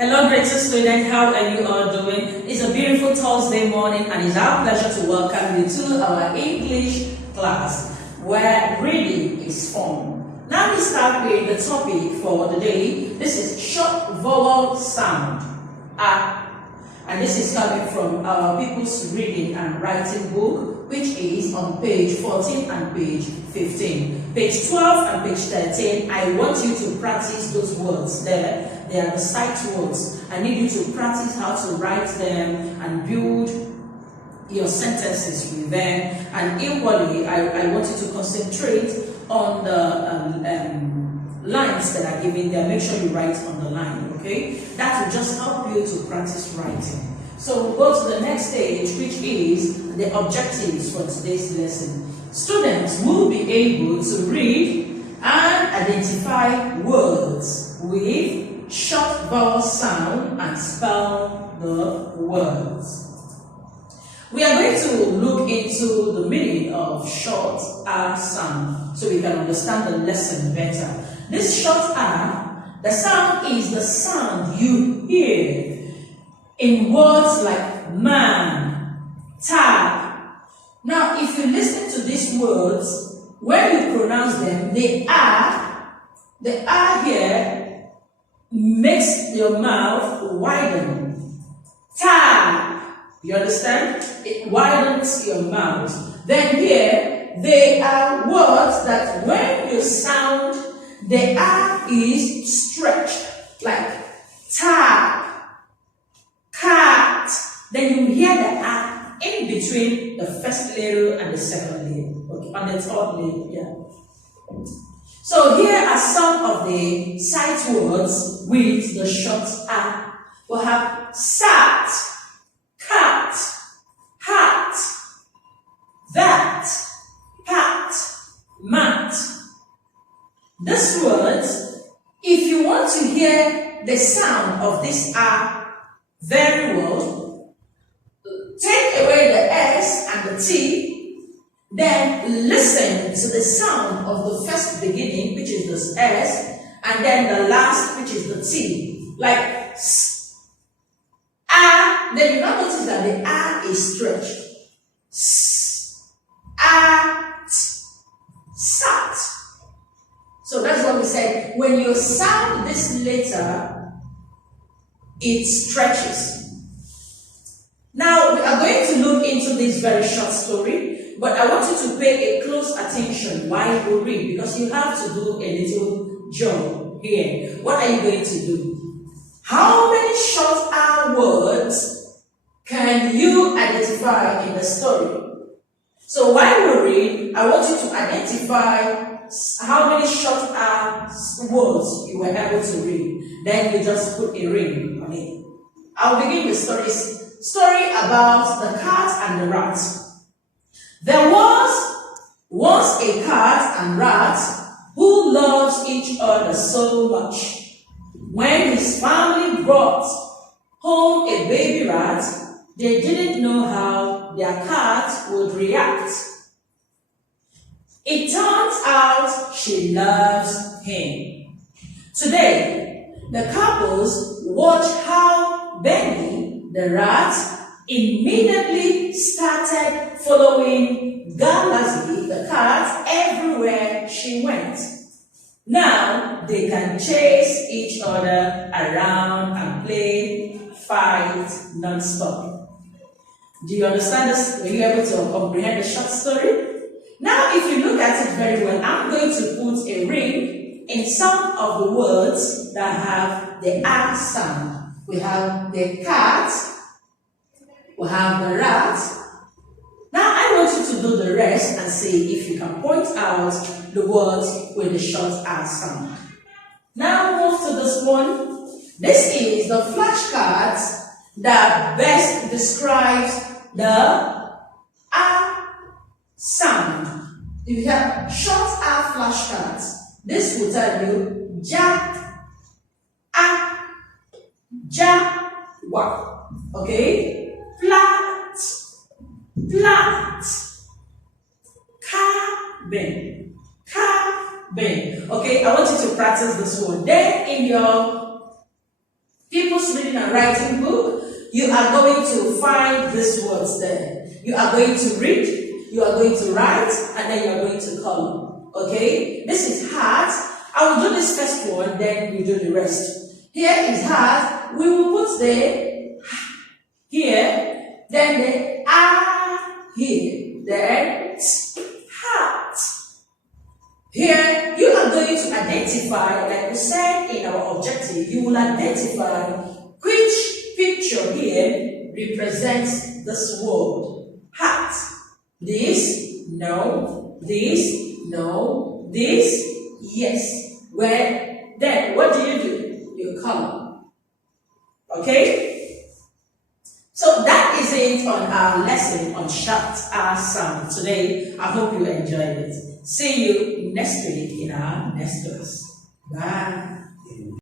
Hello, great student. How are you all doing? It's a beautiful Thursday morning, and it's our pleasure to welcome you to our English class, where reading is fun. Now we start with the topic for the day. This is short vowel sound. And this is coming from our People's Reading and Writing book, which is on page 14 and page 15. Page 12 and page 13, I want you to practice those words there. They are the sight words. I need you to practice how to write them and build your sentences with them. And equally, I want you to concentrate on the lines that are given there. Make sure you write on the line, okay? That will just help you to practice writing. So we'll go to the next stage, which is the objectives for today's lesson. Students will be able to read and identify words with short vowel sound and spell the words. We are going to look into the meaning of short R sound so we can understand the lesson better. This short R, the sound is the sound you hear in words like man, tag. Now, if you listen to these words, when you pronounce them, the R here makes your mouth widen. Tag, you understand? It widens your mouth. Then here, they are words that when you sound, the R is stretched, like tag, cat. Then you hear the R in between the first letter and the second letter, okay, on the third letter, yeah. So here are some of the sight words with the short R. We'll have sat, cat, hat, that, pat, mat. These words, if you want to hear the sound of this R very well, take away the S and the T, then listen to the sound of the first beginning, which is the S, and then the last, which is the T, like S, A. Then you now notice that the A is stretched. S, A, T, sat. So that's what we said. When you sound this letter, it stretches. Now, we are going to look into this very short story, but I want you to pay a close attention while you read, because you have to do a little job here. What are you going to do? How many short R words can you identify in the story? So while we read, I want you to identify how many short R words you were able to read. Then you just put a ring on it. I'll begin the story about the cat and the rat. There was once a cat and rat who loved each other so much. When his family brought home a baby rat, they didn't know how their cat would react. It turns out she loves him. Today, the couples watch how Benny, the rat, immediately started following Galaxy, the cat, everywhere she went. Now, they can chase each other around and play, fight non-stop. Do you understand this? Were you able to comprehend the short story? Now, if you look at it very well, I'm going to put a ring in some of the words that have the R sound. We have the cat, we have the rat. Now, I want you to do the rest and see if you can point out the words with the short R sound. Now, move to this one. This is the flashcard that best describes the R sound. If you have short R flashcards, this will tell you ja, a, ja, wa. Okay? Flat, flat, cabin, cabin. Okay? I want you to practice this one. Then in your People's reading and writing book, you are going to find these words there. You are going to read, you are going to write, and then you are going to color. Okay? This is heart. I will do this first one, then we do the rest. Here is heart. We will put the here, then the here, then heart. Here, you are going to identify, like we said in our objective, you will identify which picture here represents this word, heart. This, no, this, no, this, yes. Well, then what do? You color. Okay? So that is it on our lesson on short R sound today. I hope you enjoyed it. See you next week in our next class. Bye.